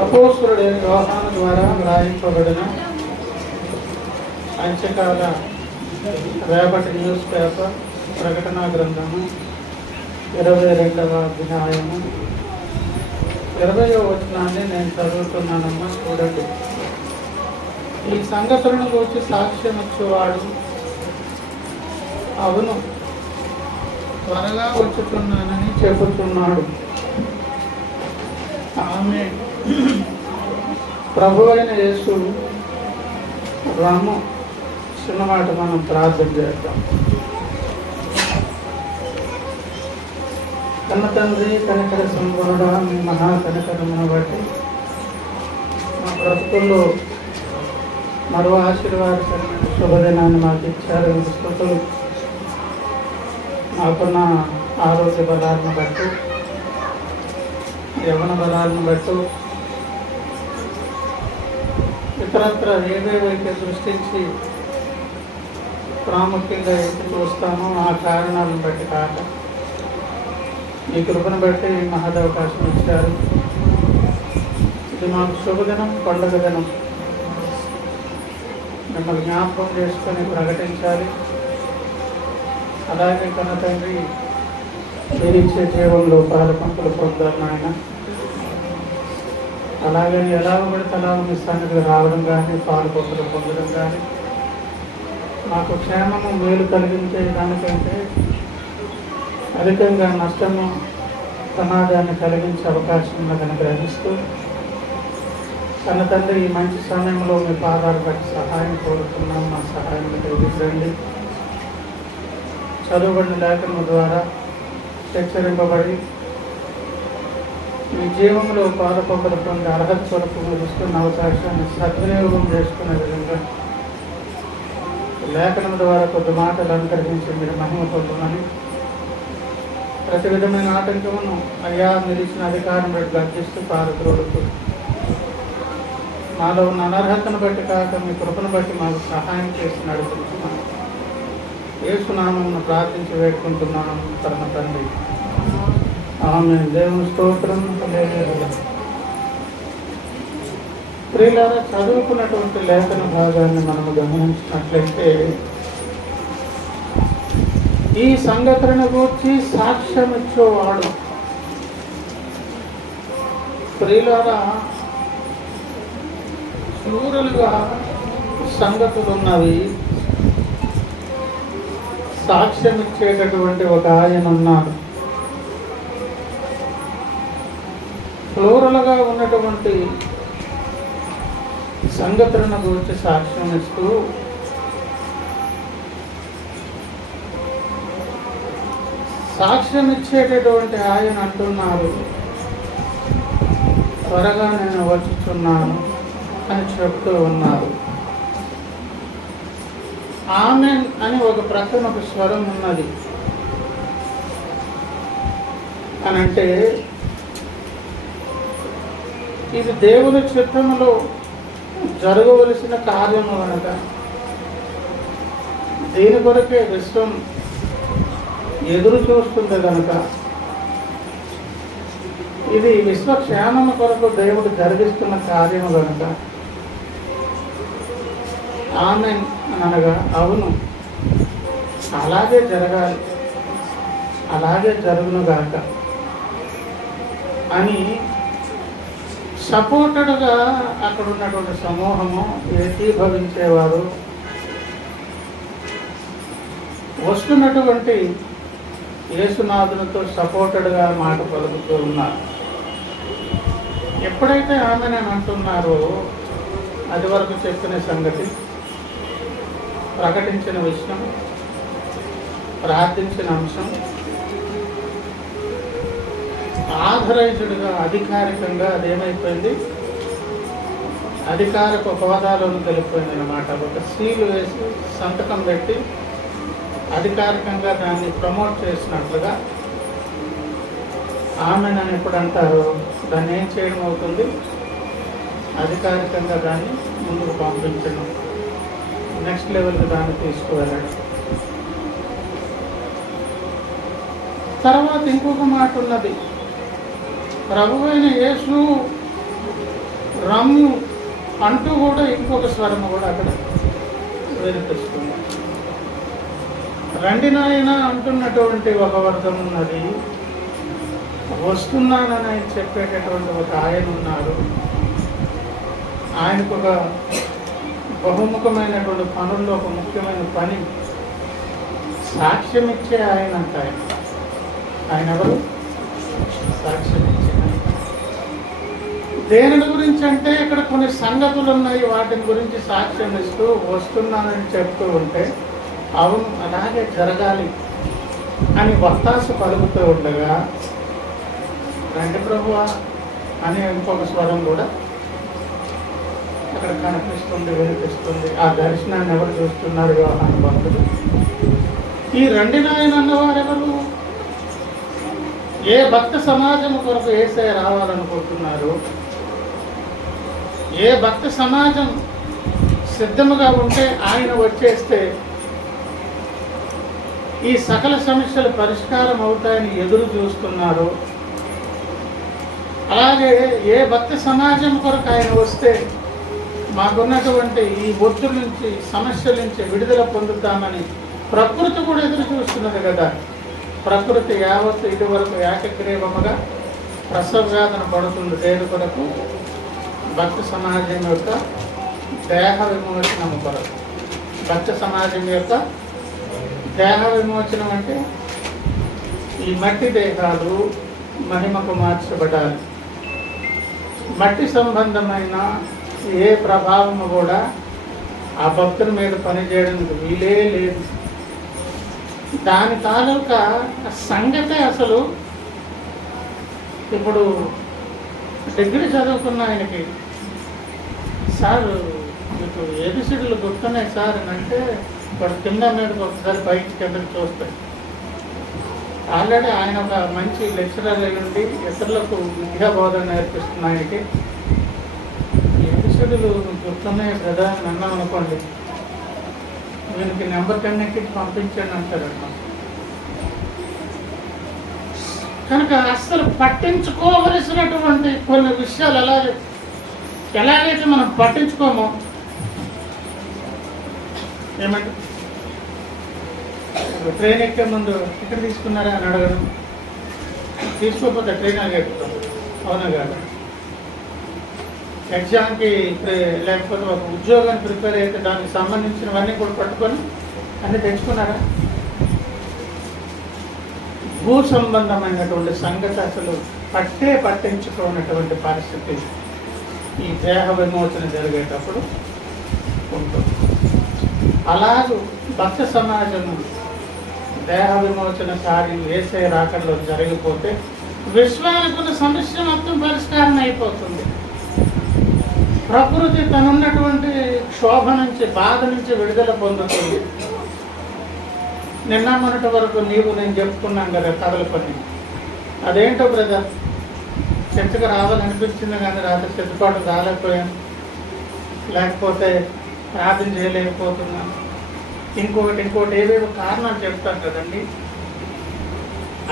అపోస్తలుడైన యోహాను ద్వారా వ్రాయింపబడిన అంత్యకాల రేపటి న్యూస్ పేపర్ ప్రకటనా గ్రంథము 22వ అధ్యాయము 20వ వచనాన్ని నేను చదువుతున్నానమ్మా, చూడండి. ఈ సంగతులను గురించి సాక్ష్యం ఇచ్చేవాడు, అవును త్వరగా వచ్చుతున్నానని చెబుతున్నాడు. ఆమె ప్రభు అయిన యేసు రాము. చిన్నమాట మనం ప్రార్థన చేద్దాం. కన్న తండ్రి, కనికర సంపూర్ణ మీ మహా కనికరమును బట్టి మా బ్రతుకుల్లో మరో ఆశీర్వాదకరమైన శుభదినాన్ని మాకు ఇచ్చారు. స్తుతులు. మాకున్న ఆరోగ్య బలాలను బట్టి, యవన బలాలను బట్టి, ఇతరత్ర ఏవేవైతే సృష్టించి ప్రాముఖ్యంగా ఎత్తి చూస్తామో ఆ కారణాలను బట్టి కాక మీ కృపను బట్టి మహదవకాశం ఇచ్చారు. ఇది మాకు శుభదినం, పండుగ దినం. మిమ్మల్ని జ్ఞాపకం చేసుకొని ప్రకటించాలి. అలాగే కన్న తండ్రి, మీరిచ్చే జీవంలో పాలపంపులు పొందారు నాయన. అలాగే ఎలా పడితే అలా మీ సన్నిధికి రావడం కానీ, పాలపంపులు పొందడం కానీ, మాకు క్షేమము మేలు కలిగించే దానికంటే అధికంగా నష్టము, ప్రమాదాన్ని కలిగించే అవకాశం ఉన్నదని గ్రహిస్తూ, కన్న తండ్రి ఈ మంచి సమయంలో మీ పాదాలు బట్టి సహాయం కోరుతున్నాం. మా సహాయం కలిగించండి. చదువుబడిన లేఖనం ద్వారా హెచ్చరింపబడి మీ జీవంలో పాలపొందలు పొంది అర్హత కొరకు మీరు ఇస్తున్న అవకాశాన్ని సద్వినియోగం చేసుకునే విధంగా లేఖనం ద్వారా కొద్ది మాటలు అనుగ్రహించి మీరు మహిమ పొందమని, ప్రతి విధమైన ఆటంకమును అయ్యా మీరు ఇచ్చిన అధికారం బట్టి గర్జిస్తూ పారద్రోడుతూ, మాలో ఉన్న అనర్హతను బట్టి కాక మీ కృపను బట్టి మాకు సహాయం చేసి నడుపుతున్నాను. యేసునామమును ప్రార్థించి వేడుకుంటున్నాను పరమ తండ్రి. ఆమేన్. దేవుని స్తోత్రం. హల్లెలూయా. ప్రియులారా, చదువుకున్నటువంటి లేఖన భాగాన్ని మనము గమనించినట్లయితే, ఈ సంగతులను గూర్చి సాక్ష్యం ఇచ్చేవాడు. ప్రియులారా, చూరులుగా సంగతులు ఉన్నవి, సాక్ష్యం ఇచ్చేటటువంటి ఒక ఆయన ఉన్నాడు. ఫ్లోరల్గా ఉన్నటువంటి సంగతులను గురించి సాక్ష్యం ఇస్తూ సాక్ష్యం ఇచ్చేటటువంటి ఆయన అంటున్నారు, త్వరగా నేను వచ్చుచున్నాను అని చెప్తూ ఉన్నారు. ఆమెన్ అని ఒక ప్రక్కన ఒక స్వరం ఉన్నది. అని అంటే ఇది దేవుని చిత్తములో జరగవలసిన కార్యము కనుక, దీని కొరకే విశ్వం ఎదురు చూస్తుంది కనుక, ఇది విశ్వక్షేమము కొరకు దేవుడు జరిగిస్తున్న కార్యము కనుక, ఆమెన్ అనగా అవును అలాగే జరగాలి, అలాగే జరుగునుగాక అని సపోర్టెడ్గా అక్కడ ఉన్నటువంటి సమూహము ఏకీభవించేవారు వస్తున్నటువంటి యేసునాథునితో సపోర్టెడ్గా మాట పలుకుతూ ఉన్నారు. ఎప్పుడైతే ఆమె నేను అంటున్నారో, అది వరకు చెప్పిన సంగతి, ప్రకటించిన విషయం, ప్రార్థించిన అంశం ఆథరైజ్డ్గా అధికారికంగా అదేమైపోయింది, అధికారిక హోదాలోకి వెళ్ళిపోయింది అన్నమాట. ఒక సీలు వేసి సంతకం పెట్టి అధికారికంగా దాన్ని ప్రమోట్ చేసినట్లుగా ఆమె నన్ను ఎప్పుడు అంటారో దాన్ని ఏం చేయడం అవుతుంది, అధికారికంగా దాన్ని ముందుకు పంపించడం, నెక్స్ట్ లెవెల్కి దాన్ని తీసుకువెళ్ళడం. తర్వాత ఇంకొక మాట ఉన్నది, ప్రభువైన యేసు రమ్ము అంటూ కూడా ఇంకొక స్వరము కూడా అక్కడ వినిపిస్తుంది. రండి నాయన అంటున్నటువంటి ఒక వర్గం ఉన్నది, వస్తున్నానని ఆయన చెప్పేటటువంటి ఒక ఆయన ఉన్నారు. ఆయనకు ఒక బహుముఖమైనటువంటి పనుల్లో ఒక ముఖ్యమైన పని సాక్ష్యం ఇచ్చే ఆయన అంట. ఆయన ఎవరు? సాక్ష్యం ఇచ్చే దేని గురించి అంటే ఇక్కడ కొన్ని సంగతులు ఉన్నాయి, వాటిని గురించి సాక్ష్యం ఇస్తూ వస్తున్నానని చెప్తూ ఉంటే అవును అలాగే జరగాలి అని వత్తాసు పలుకుతూ ఉండగా రండి ప్రభువా అనే ఇంకొక స్వరం కూడా అక్కడ కనిపిస్తుంది, వినిపిస్తుంది. ఆ దర్శనాన్ని ఎవరు చూస్తున్నారు? యోహాను భక్తులు. ఈ రండి నాయన అన్నవారెవరు? ఏ భక్త సమాజం కొరకు యేసయ్య రావాలనుకుంటున్నారు? ఏ భక్త సమాజం సిద్ధముగా ఉంటే ఆయన వచ్చేస్తే ఈ సకల సమస్యలు పరిష్కారం అవుతాయని ఎదురు చూస్తున్నారు? అలాగే ఏ భక్త సమాజం కొరకు ఆయన వస్తే మాకున్నటువంటి ఈ ఒత్తిడి నుంచి, సమస్యల నుంచి విడుదల పొందుతామని ప్రకృతి కూడా ఎదురు చూస్తున్నది కదా. ప్రకృతి యావత్తు ఇదివరకు ఏకగ్రీవముగా ప్రసవ వేదన పడుతుంది. దేని కొరకు? భక్త సమాజం యొక్క దేహ విమోచనము కొరకు. భక్త సమాజం యొక్క దేహ విమోచనం అంటే ఈ మట్టి దేహాలు మహిమకు మార్చబడాలి. మట్టి సంబంధమైన ఏ ప్రభావము కూడా ఆ భక్తుల మీద పనిచేయడానికి వీలే లేదు. దాని తాలూకా సంగతే అసలు ఇప్పుడు డిగ్రీ చదువుకున్న ఆయనకి, సార్ మీకు ఏబిసిడీలు గుర్తున్నాయి సార్ అని అంటే వాడు కింద మీదకి ఒకసారి పైకి కిందకి చూస్తాయి. ఆల్రెడీ ఆయన ఒక మంచి లెక్చరర్ అయి ఉండి ఇతరులకు విద్యా బోధన నేర్పిస్తున్న ఆయనకి ఏబిసిడీలు గుర్తున్నాయి కదా అని అన్నాం అనుకోండి, వీనికి నెంబర్ 10 ఎక్కి పంపించండి అంటారట. కనుక అస్సలు పట్టించుకోవలసినటువంటి కొన్ని విషయాలు ఎలాగైతే మనం పట్టించుకోమో, ఏమంటే ట్రైన్ ఎక్కే ముందు టికెట్ తీసుకున్నారా అని అడగడం, తీసుకోకపోతే ట్రైన్ ఎక్కుతాం, అవునా కాదు? ఎగ్జామ్కి లేకపోతే ఒక ఉద్యోగాన్ని ప్రిపేర్ అయితే దానికి సంబంధించినవన్నీ కూడా పట్టుకొని అన్నీ తెచ్చుకున్నారా? భూ సంబంధమైనటువంటి సంగతి అసలు పట్టించుకోనటువంటి పరిస్థితి ఈ దేహ విమోచన జరిగేటప్పుడు ఉంటుంది. అలాగూ భక్త సమాజము దేహ విమోచన కార్యం యేసయ్య రాకడలో జరిగిపోతే విశ్వానికున్న సమస్య మొత్తం పరిష్కారం అయిపోతుంది. ప్రకృతి తనున్నటువంటి క్షోభ నుంచి, బాధ నుంచి విడుదల పొందుతుంది. నిన్న మొన్నటి వరకు నేను చెప్పుకున్నాం కదా కథల పని. అదేంటో బ్రదర్, చర్చకు రావాలనిపించింది కానీ రాత్రి చెట్టుపాటు రాలేకపోయాను, లేకపోతే ప్రార్థన చేయలేకపోతున్నాను, ఇంకోటి ఏవేవో కారణాలు చెప్తారు కదండి.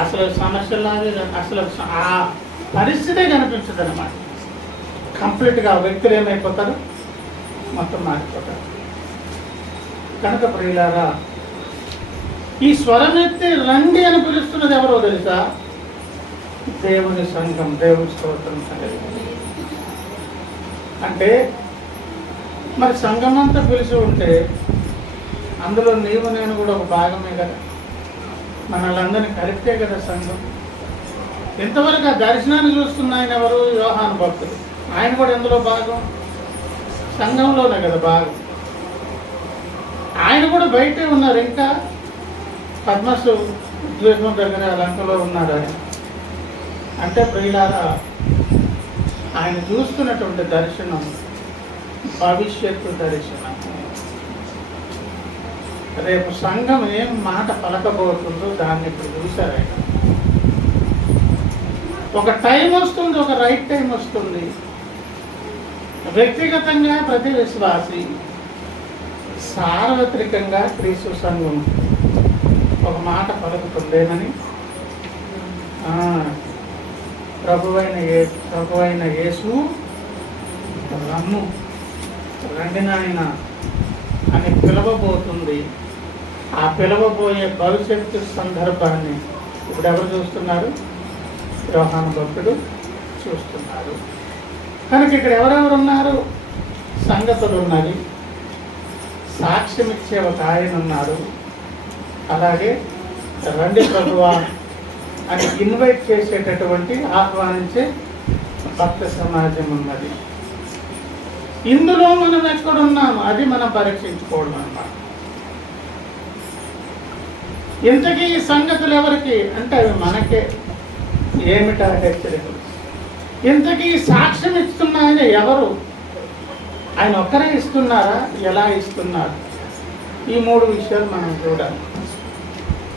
అసలు సమస్యలాగే అసలు ఆ పరిస్థితే కనిపించదు అన్నమాట. కంప్లీట్గా వ్యక్తులు ఏమైపోతారు? మొత్తం మారిపోతారు. కనుక ప్రియులారా, ఈ స్వరమెత్తి రండి అని పిలుస్తున్నది ఎవరో తెలుసా? దేవుని సంఘం, దేవుని స్తోత్రం. అంటే మరి సంఘం అంతా పిలిచి ఉంటే అందులో నీవు నేను కూడా ఒక భాగమే కదా. మనల్ని కలిపితే కదా సంఘం. ఇంతవరకు ఆ దర్శనాన్ని చూస్తున్న ఆయన ఎవరు? యోహాను భక్తులు. ఆయన కూడా ఎందులో భాగం? సంఘంలోనే కదా భాగం. ఆయన కూడా బయటే ఉన్నారు. ఇంకా పద్మసు ద్వీపం దగ్గర లంకలో ఉన్నారు ఆయన. అంటే ప్రియులారా, ఆయన చూస్తున్నటువంటి దర్శనం భవిష్యత్తు దర్శనం. రేపు సంఘం ఏం మాట పలకబోతుందో దాన్ని ఇప్పుడు చూశారు ఆయన. ఒక టైం వస్తుంది, ఒక రైట్ టైం వస్తుంది. వ్యక్తిగతంగా ప్రతి విశ్వాసి, సార్వత్రికంగా క్రీస్తు సంఘం ఒక మాట పలుకుతుందేమని ప్రభువైన యేసు రమ్ము, రండి నాయన అని పిలవబోతుంది. ఆ పిలవబోయే భవిష్యత్తు సందర్భాన్ని ఇప్పుడు ఎవరు చూస్తున్నారు? యోహాను భక్తుడు చూస్తున్నారు. కనుక ఇక్కడ ఎవరెవరు ఉన్నారు? సంగతులు ఉన్నది, సాక్ష్యం ఇచ్చే ఒక ఆయన ఉన్నారు, అలాగే రండి ప్రభువా అని ఇన్వైట్ చేసేటటువంటి ఆహ్వానించే భక్త సమాజం ఉన్నది. ఇందులో మనం ఎక్కడున్నాము అది మనం పరీక్షించుకోవడం అన్నమాట. ఇంతకీ ఈ సంగతులు ఎవరికి అంటే అవి మనకే. ఏమిటా హెచ్చరికలు? ఇంతకీ సాక్ష్యం ఇస్తున్న ఆయన ఎవరు? ఆయన ఒక్కరే ఇస్తున్నారా? ఎలా ఇస్తున్నారు? ఈ 3 విషయాలు మనం చూడాలి.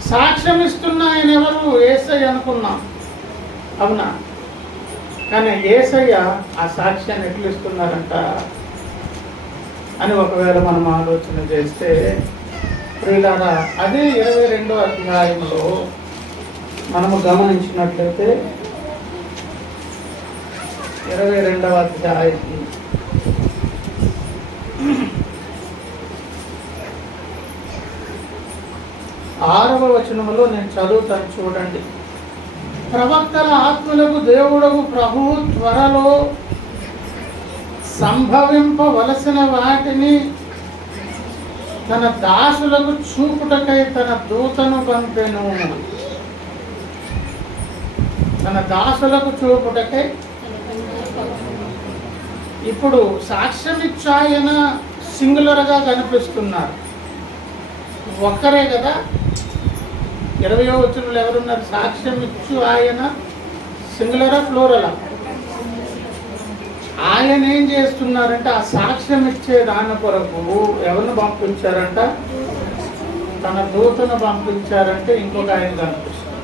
సాక్ష్యం ఇస్తున్న ఆయన ఎవరు? యేసయ్య అనుకున్నాం, అవునా? కానీ యేసయ్య ఆ సాక్ష్యాన్ని ఎట్లు ఇస్తున్నారంట అని ఒకవేళ మనం ఆలోచన చేస్తే ప్రియులారా, అదే 22వ అధ్యాయంలో మనము గమనించినట్లయితే 22వ అధ్యాయం 6వ వచనంలో నేను చదువుతాను, చూడండి. ప్రవక్తల ఆత్మలకు దేవుడకు ప్రభువు త్వరలో సంభవింపవలసిన వాటిని తన దాసులకు చూపుటకై తన దూతను పంపెను. తన దాసులకు చూపుటకై. ఇప్పుడు సాక్ష్యం ఇచ్చాయన సింగులర్గా కనిపిస్తున్నారు, ఒక్కరే కదా. 20వ వచనంలో ఎవరున్నారు? సాక్ష్యం ఇచ్చు ఆయన సింగులరా ప్లూరలా? ఆయన ఏం చేస్తున్నారంటే ఆ సాక్ష్యం ఇచ్చే దాని కొరకు ఎవరిని పంపించారంట? తన దూతను పంపించారంటే ఇంకొక ఆయన కనిపిస్తుంది.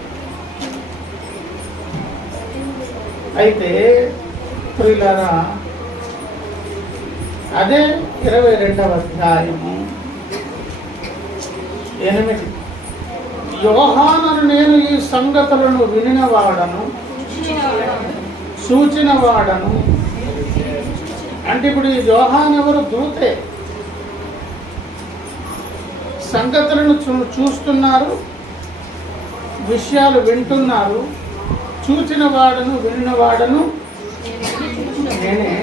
అయితే ప్రియులారా, అదే 22వ అధ్యాయము 8. యోహానును నేను ఈ సంగతులను వినినవాడను, సూచినవాడను. అంటే ఇప్పుడు ఈ యోహాను ఎవరు? దూతే. సంగతులను చూస్తున్నారు, విషయాలు వింటున్నారు. చూచిన వాడను వినినవాడను నేనే.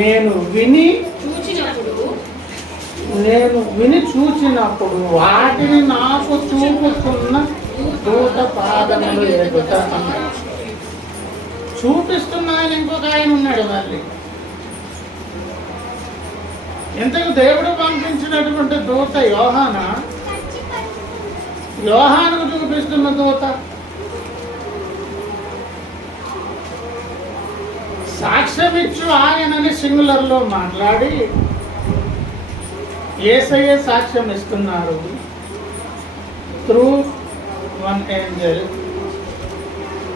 నేను విని చూచినప్పుడు వాటిని నాకు చూపుతున్న దూత పాదములు ఎదుట చూపిస్తున్న ఆయన ఇంకొక ఆయన ఉన్నాడు. మళ్ళీ ఇంతకు దేవుడు పంపించినటువంటి దూత యోహానా? యోహానుకు చూపిస్తున్న దూత సాక్ష్యమిచ్చు ఆయనని సింగులర్లో మాట్లాడి యేసయ్య సాక్ష్యం ఇస్తున్నారు through one Angel,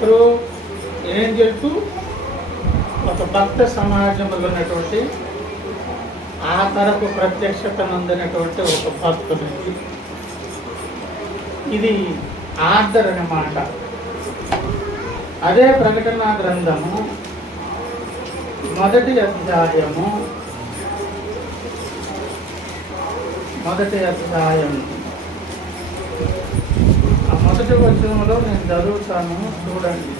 through Angel to ఒక భక్త సమాజంలో ఉన్నటువంటి ఆ తరపు ప్రత్యక్షత నందినటువంటి ఒక భక్తుడికి. ఇది ఆర్డర్ అన్నమాట. అదే ప్రకటన గ్రంథము 1వ అధ్యాయము 1వ అధ్యాయం ఆ 1వ వచనంలో నేను చదువుతాను, చూడండి.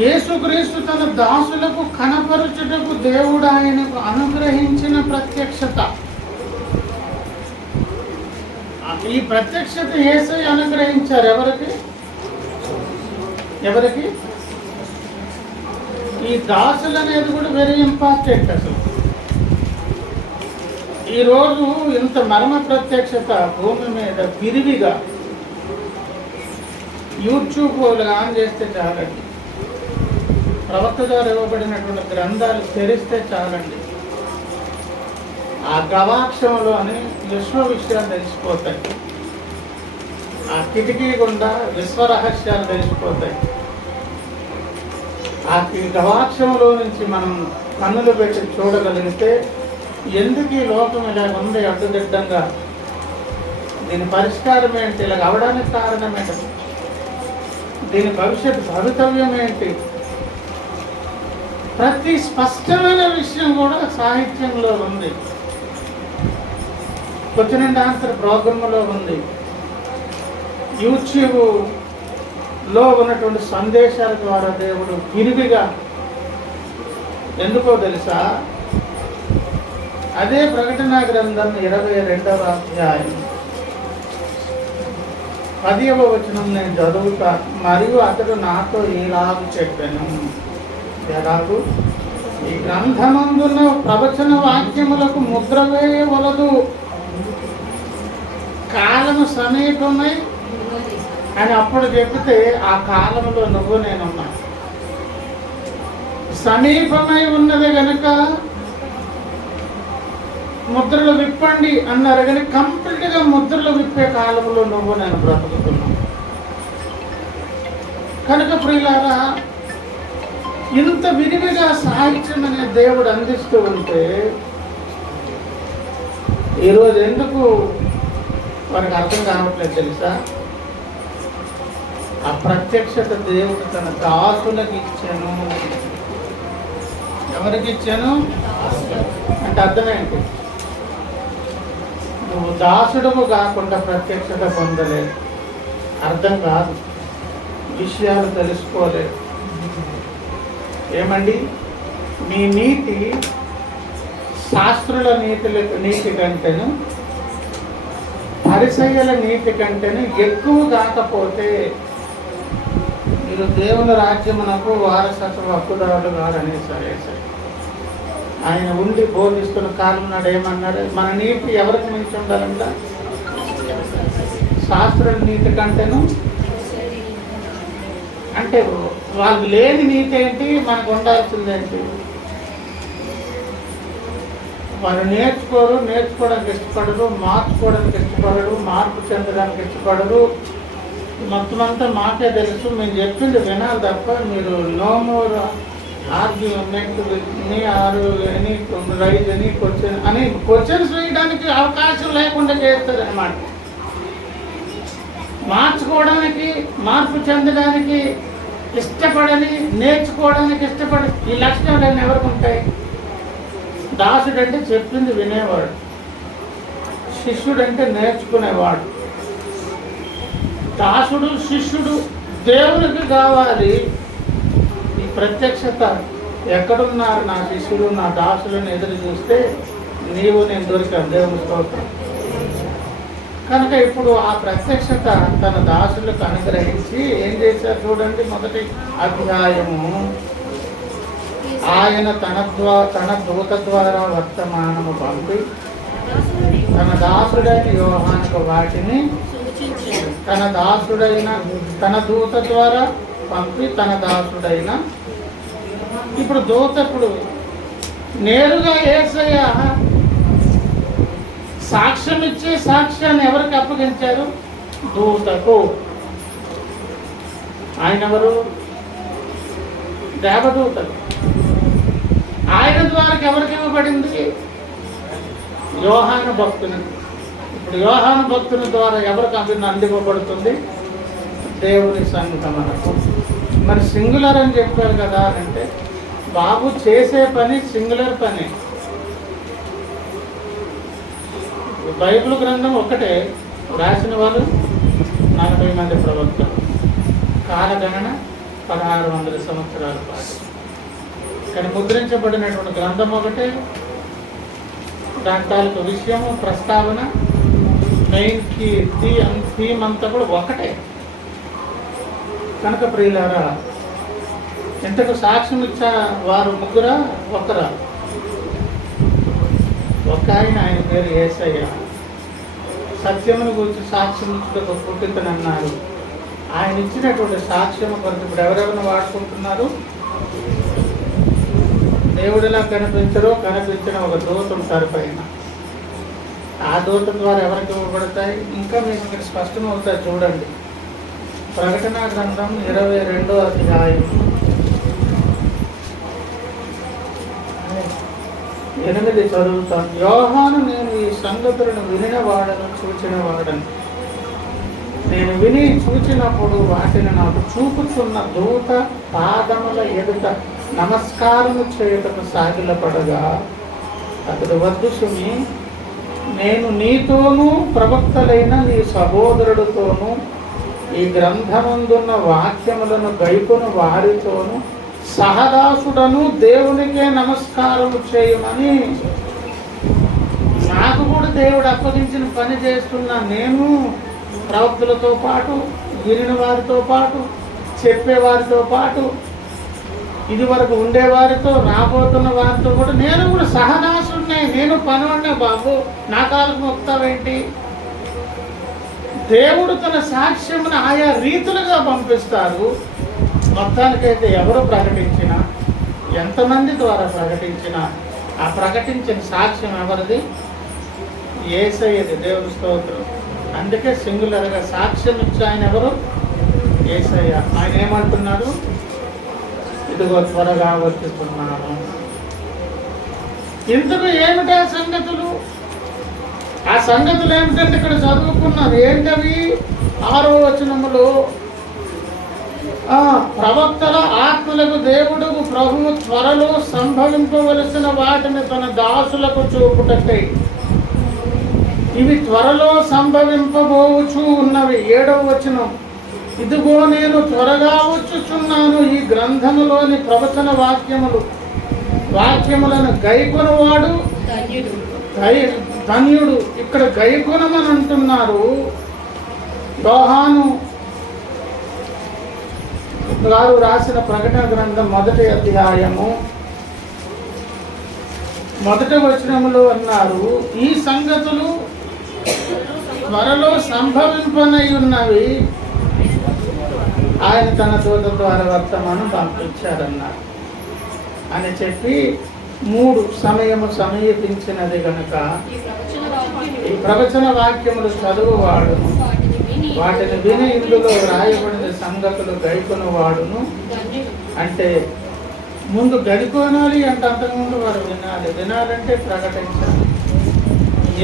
యేసుక్రీస్తు తన దాసులకు కనపరచుటకు దేవుడు ఆయనకు అనుగ్రహించిన ప్రత్యక్షత. ఈ ప్రత్యక్షత యేసయ్య అనుగ్రహించారు. ఎవరికి? ఈ దాసులు అనేది కూడా వెరీ ఇంపార్టెంట్. అసలు ఈరోజు ఇంత మర్మ ప్రత్యక్షత భూమి మీద విరివిగా యూట్యూబ్ ఆన్ చేస్తే చాలండి, ప్రవక్త ద్వారా ఇవ్వబడినటువంటి గ్రంథాలు తెరిస్తే చాలండి, ఆ గవాక్షంలోని విశ్వ విషయాలు తెలిసిపోతాయి. ఆ కిటికీ గుండా విశ్వరహస్యాలు తెలిసిపోతాయి. ఆ గవాక్షంలో నుంచి మనం కన్నులు పెట్టి చూడగలిగితే ఎందుకు ఈ లోకం ఇలాగ ఉంది అడ్డుదిడ్డంగా, దీని పరిష్కారం ఏంటి, ఇలాగ అవడానికి కారణం ఏంటి, దీని భవిష్యత్తు భవితవ్యం ఏంటి ప్రతి స్పష్టమైన విషయం కూడా సాహిత్యంలో ఉంది. క్వశ్చన్ అండ్ ఆన్సర్ ప్రోగ్రాంలో ఉంది. యూట్యూబ్లో ఉన్నటువంటి సందేశాల ద్వారా దేవుడు విరివిగా, ఎందుకో తెలుసా, అదే ప్రకటన గ్రంథం 22వ అధ్యాయం 10వ వచనం నేను చదువుతా. మరియు అతడు నాతో ఇలాగు చెప్పాను, ఎలాగు, ఈ గ్రంథమందున్న ప్రవచన వాక్యములకు ముద్ర వేయవలదు, కాలము సమీపమై అని అప్పుడు చెప్తే ఆ కాలంలో నువ్వు నేనున్నా. సమీపమై ఉన్నది కనుక ముద్రలు విప్పండి అన్నారు, కానీ కంప్లీట్గా ముద్రలు విప్పే కాలంలో నువ్వు నేను బ్రతుకుతున్నా. కనుక ప్రియులారా, ఇంత విరివిగా సాహిత్యం అనే దేవుడు అందిస్తూ ఉంటే ఈరోజు ఎందుకు వారికి అర్థం కావట్లేదు తెలుసా? ఆ ప్రత్యక్షత దేవుడు తన దాసులకు ఇచ్చాను. ఎవరికి ఇచ్చాను అంటే అర్థమేంటి? నువ్వు దాసుడుము కాకుండా ప్రత్యక్షత పొందలేదు, అర్థం కాదు, విషయాలు తెలుసుకోలేదు. ఏమండి, మీ నీతి శాస్త్రుల నీతి కంటేను పరిసయ్యుల నీతి కంటేను ఎక్కువ కాకపోతే మీరు దేవుని రాజ్యమునకు వారసత్వ హక్కుదారులు కాడనే సరే. ఆయన ఉండి బోధిస్తున్న కాలం నాడు ఏమన్నారు? మన నీతి ఎవరికి మించి ఉండాలంట? శాస్త్రుల నీతి కంటేను. అంటే వాళ్ళు లేని నీతి ఏంటి, మనకు ఉండాల్సింది ఏంటి? వాళ్ళు నేర్చుకోవడానికి ఇష్టపడరు, మార్చుకోవడానికి ఇష్టపడరు, మార్పు చెందడానికి ఇష్టపడరు. మొత్తం అంతా మాకే తెలుసు, మేము చెప్పింది వినాలి తప్ప మీరు no more argument with me or any raise any question అని క్వశ్చన్స్ వేయడానికి అవకాశం లేకుండా చేస్తుంది అన్నమాట. మార్చుకోవడానికి, మార్పు చెందడానికి ఇష్టపడని, నేర్చుకోవడానికి ఇష్టపడి, ఈ లక్షణాలు ఎవరికి ఉంటాయి? దాసుడు అంటే చెప్పింది వినేవాడు, శిష్యుడు అంటే నేర్చుకునేవాడు. దాసుడు శిష్యుడు దేవునికి కావాలి. ఈ ప్రత్యక్షత ఎక్కడున్నారు నా శిష్యుడు, నా దాసులను ఎదురు చూస్తే నీవు నేను దొరికాను, దేవుని స్తోత్రం. కనుక ఇప్పుడు ఆ ప్రత్యక్షత తన దాసులకు అనుగ్రహించి ఏం చేశారు చూడండి. మొదటి అధ్యాయము, ఆయన తన దూత ద్వారా వర్తమానము పంపి తన దాసుడైన యోహానుకు వాటిని తన దూత ద్వారా పంపి తన దాసుడైన, ఇప్పుడు దూత ఇప్పుడు నేరుగా యేసయ్య సాక్ష్యం ఇచ్చే సాక్ష్యాన్ని ఎవరికి అప్పగించారు? దూతకు. ఆయన ఎవరు? దేవదూతకు. ఆయన ద్వారా ఎవరికి ఇవ్వబడింది? యోహాను భక్తుని. ఇప్పుడు యోహాను భక్తుని ద్వారా ఎవరికి అందివ్వబడుతుంది? దేవుని సంఘమునకు. మరి సింగులర్ అని చెప్పారు కదా అంటే, బాబు చేసే పని సింగులర్ పని. బైబిల్ గ్రంథం ఒకటే, రాసిన వాళ్ళు 40 మంది ప్రవక్తలు, కాలగణన 1600 సంవత్సరాల పాటు. కానీ ముద్రించబడినటువంటి గ్రంథం ఒకటే, దాని తాలూకు విషయము, ప్రస్తావన, మెయిన్ థీమ్ అంతా కూడా ఒకటే. కనుక ప్రియులారా, ఇంతకు సాక్ష్యం ఇచ్చా వారు ముగ్గురా, ఒకరా? ఒక ఆయన పేరు యేసయ్య. సత్యమును గురించి సాక్ష్యం ఇచ్చుటకు పుట్టితనన్నారు. ఆయన ఇచ్చినటువంటి సాక్ష్యం కొరకు ఇప్పుడు ఎవరెవరిని వాడుకుంటున్నారు? దేవుడిలా కనిపించిన ఒక దూత ఉంటారు పైన. ఆ దూత ద్వారా ఎవరికి ఇవ్వబడతాయి? ఇంకా మీకు ఇక్కడ స్పష్టమవుతాయి చూడండి. ప్రకటన గ్రంథం 22వ అధ్యాయం 8 చదువుతాను. యోహాను, నేను ఈ సంగతులను వినినవాడను, చూచినవాడను. నేను విని చూచినప్పుడు వాటిని నాకు చూపుతున్న దూత పాదముల ఎదుట నమస్కారము చేయుటకు సాగిలపడగా అతడు, వద్దు సుమి, నేను నీతోనూ ప్రవక్తలైన నీ సహోదరుడితోనూ ఈ గ్రంథమందున్న వాక్యములను గైకొను వారితోనూ సహదాసుడను దేవునికే నమస్కారము చేయమని. నాకు కూడా దేవుడు అప్పగించిన పని చేస్తున్నా. నేను ప్రవక్తలతో పాటు, వినిన వారితో పాటు, చెప్పేవారితో పాటు, ఇది వరకు ఉండేవారితో, రాబోతున్న వారితో కూడా నేను కూడా సహదాసుడినే. నేను పనున్నా బాబు, నా కాలకు మొక్తావేంటి? దేవుడు తన సాక్ష్యమును ఆయా రీతులుగా పంపిస్తారు. మొత్తానికైతే ఎవరు ప్రకటించినా, ఎంతమంది ద్వారా ప్రకటించినా, ఆ ప్రకటించిన సాక్ష్యం ఎవరిది? యేసయ్యది. దేవుని స్తోత్రం. అందుకే సింగులర్గా సాక్ష్యం ఇచ్చి ఆయన ఎవరు? యేసయ్య. ఆయన ఏమంటున్నాడు? ఇదిగో త్వరగా వచ్చుతున్నాను. ఇంతకు ఏమిటా సంగతులు? ఆ సంగతులు ఏమిటంటే ఇక్కడ చదువుకున్నాను. ఏంటవి? 6వ వచనములో, ప్రవక్తల ఆత్మలకు దేవుడు ప్రభువు త్వరలో సంభవింపవలసిన వాటిని తన దాసులకు చూపుటకై ఇవి త్వరలో సంభవింపబోవచ్చు ఉన్నవి. 7వ వచనం, ఇదిగో నేను త్వరగా వచ్చుచున్నాను. ఈ గ్రంథములోని ప్రవచన వాక్యములను గైకొనువాడు ధన్యుడు. ఇక్కడ గైకొనమని అంటున్నారు. యోహాను గారు రాసిన ప్రకటన గ్రంథం 1వ అధ్యాయము 1వ వచనములో అన్నారు, ఈ సంగతులు త్వరలో సంభవింపనై ఉన్నవి. ఆయన తన దూత ద్వారా వర్తమానం పంపించారన్నారు అని చెప్పి 3 సమయము సమీపించినది గనుక ఈ ప్రవచన వాక్యములు చదువువాడును, వాటిని విని ఇందులో రాయబడిన సంగతులు గైకొను వాడును. అంటే ముందు గడికోనాలి అంటే అంతకుముందు వారు వినాలి. వినాలంటే ప్రకటించాలి.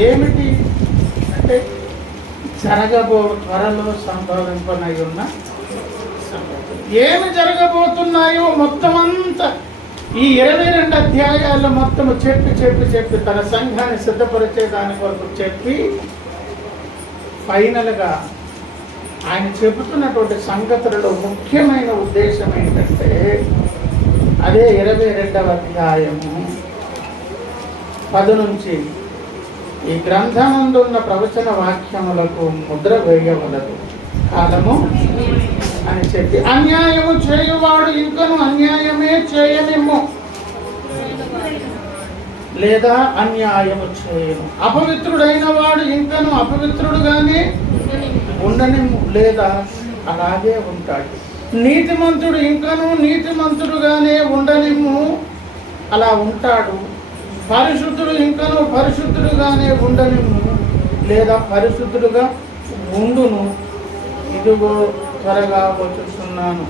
ఏమిటి అంటే త్వరలో సంభవింపనై ఉన్న సంగతులు. ఏమి జరగబోతున్నాయో మొత్తం అంతా ఈ 22 అధ్యాయాల్లో మొత్తము చెప్పి తన సంఘాన్ని సిద్ధపరిచే దాని కొరకు చెప్పి ఫైనల్గా ఆయన చెబుతున్నటువంటి సంగతులలో ముఖ్యమైన ఉద్దేశం ఏంటంటే అదే 22వ అధ్యాయము 10 నుంచి ఈ గ్రంథమందున్న ప్రవచన వాక్యములకు ముద్ర వేయవలదు కాలము అని చెప్పి, అన్యాయము చేయువాడు ఇంకను అన్యాయమే చేయనిమ్ము, లేదా అన్యాయము చేయను. అపవిత్రుడైన వాడు ఇంకను అపవిత్రుడుగానే ఉండనిమ్ము, లేదా అలాగే ఉంటాడు. నీతిమంతుడు ఇంకను నీతిమంతుడుగానే ఉండనిమ్ము, అలా ఉంటాడు. పరిశుద్ధుడు ఇంకను పరిశుద్ధుడుగానే ఉండనిమ్ము, లేదా పరిశుద్ధుడుగా ఉండును. ఇదిగో త్వరగా వచ్చుతున్నాను.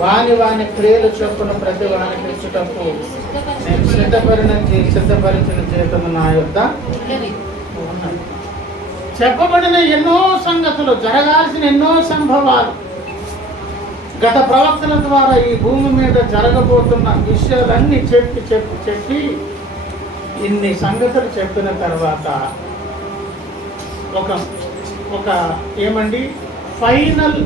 వాని క్రియలు చొప్పున ప్రతి వానికి ఇచ్చుటకు నేను సిద్ధపరిచిన జీతము నా యొద్ద ఉన్నది. చెప్పబడిన ఎన్నో సంగతులు, జరగాల్సిన ఎన్నో సంభవాలు గత ప్రవక్తల ద్వారా ఈ భూమి మీద జరగబోతున్న విషయాలన్నీ చెప్పి ఇన్ని సంగతులు చెప్పిన తర్వాత ఒక ఏమండి ఫైనల్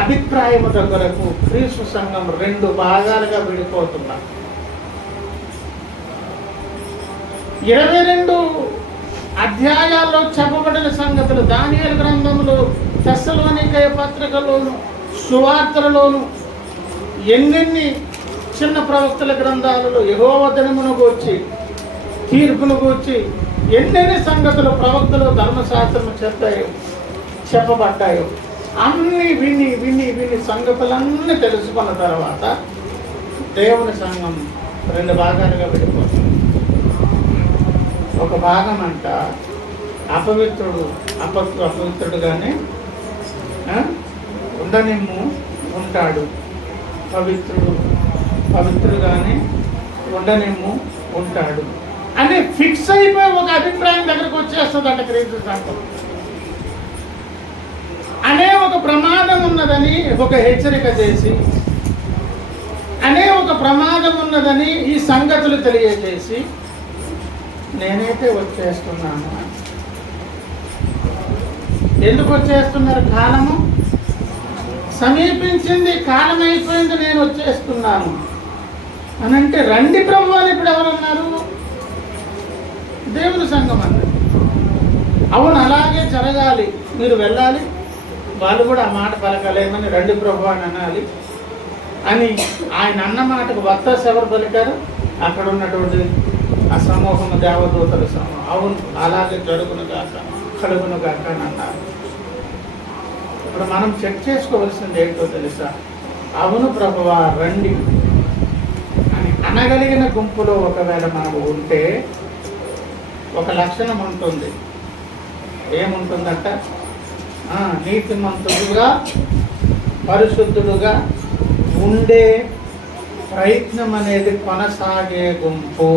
అభిప్రాయం దగ్గరకు క్రీస్తు సంఘం 2 భాగాలుగా విడిపోతున్నారు. 22 అధ్యాయాల్లో చెప్పబడిన సంగతులు దానియేలు గ్రంథంలో, తెస్సలోనికయ పత్రికలోను, సువార్తలలోను, ఎన్నెన్ని చిన్న ప్రవక్తల గ్రంథాలలో యెహోవా దినమును గూర్చి, తీర్పును గూర్చి ఎన్నెన్ని సంగతులు ప్రవక్తలు ధర్మశాస్త్రము చెప్పబడ్డాయో అన్ని విని సంగతులన్నీ తెలుసుకున్న తర్వాత దేవుని సంఘం 2 భాగాలుగా విడిపోతుంది. ఒక భాగం అంట అపవిత్రుడుగానే ఉండనిమ్ము, ఉంటాడు. పవిత్రుడుగానే ఉండనిమ్ము, ఉంటాడు అని ఫిక్స్ అయిపోయి ఒక అభిప్రాయం దగ్గరకు వచ్చేస్తుందంట క్రీస్తు సంఘం అనే ఒక ప్రమాదం ఉన్నదని ఒక హెచ్చరిక చేసి అనే ఒక ప్రమాదం ఉన్నదని ఈ సంగతులు తెలియజేసి నేనైతే వచ్చేస్తున్నాను. ఎందుకు వచ్చేస్తున్నారు? కాలము సమీపించింది, కాలం అయిపోయింది, నేను వచ్చేస్తున్నాను అని అంటే, రండి ప్రభు అని ఇప్పుడు ఎవరన్నారు? దేవుని సంఘం అన్నది. అవును, అలాగే జరగాలి, మీరు వెళ్ళాలి. వాళ్ళు కూడా ఆ మాట పలకలేమని రండి ప్రభు అని అనాలి అని ఆయన అన్న మాటకు వత్తాసు ఎవరు పలికారు? అక్కడ ఉన్నటువంటి ఆ సమూహము, దేవదూతల సమూహం. అవును, అలాగే జరుగును గాక, కలుగును గాక అని అన్నారు. ఇప్పుడు మనం చెక్ చేసుకోవాల్సింది ఏంటో తెలుసా? అవును ప్రభువా రండి అని అనగలిగిన గుంపులో ఒకవేళ మనం ఉంటే ఒక లక్షణం ఉంటుంది. ఏముంటుందట? నీతిమంతుడుగా, పరిశుద్ధుడుగా ఉండే ప్రయత్నం అనేది కొనసాగే గుంపు.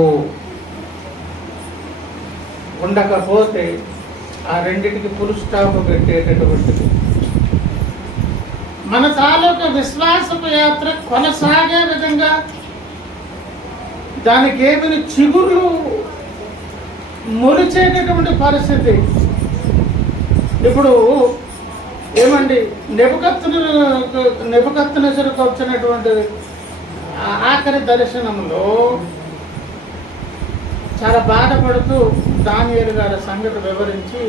ఉండకపోతే ఆ రెండింటికి ఫుల్ స్టాప్ పెట్టేటటువంటిది. మన తాలూకా విశ్వాసపు యాత్ర కొనసాగే విధంగా దానికి ఏమైనా చిగుర్లు మొలిచేటటువంటి పరిస్థితి. ఇప్పుడు ఏమండి, నెబుకద్నెజరుకు వచ్చినటువంటి ఆఖరి దర్శనంలో చాలా బాధపడుతూ దానియేలు గారి సంగతి వివరించి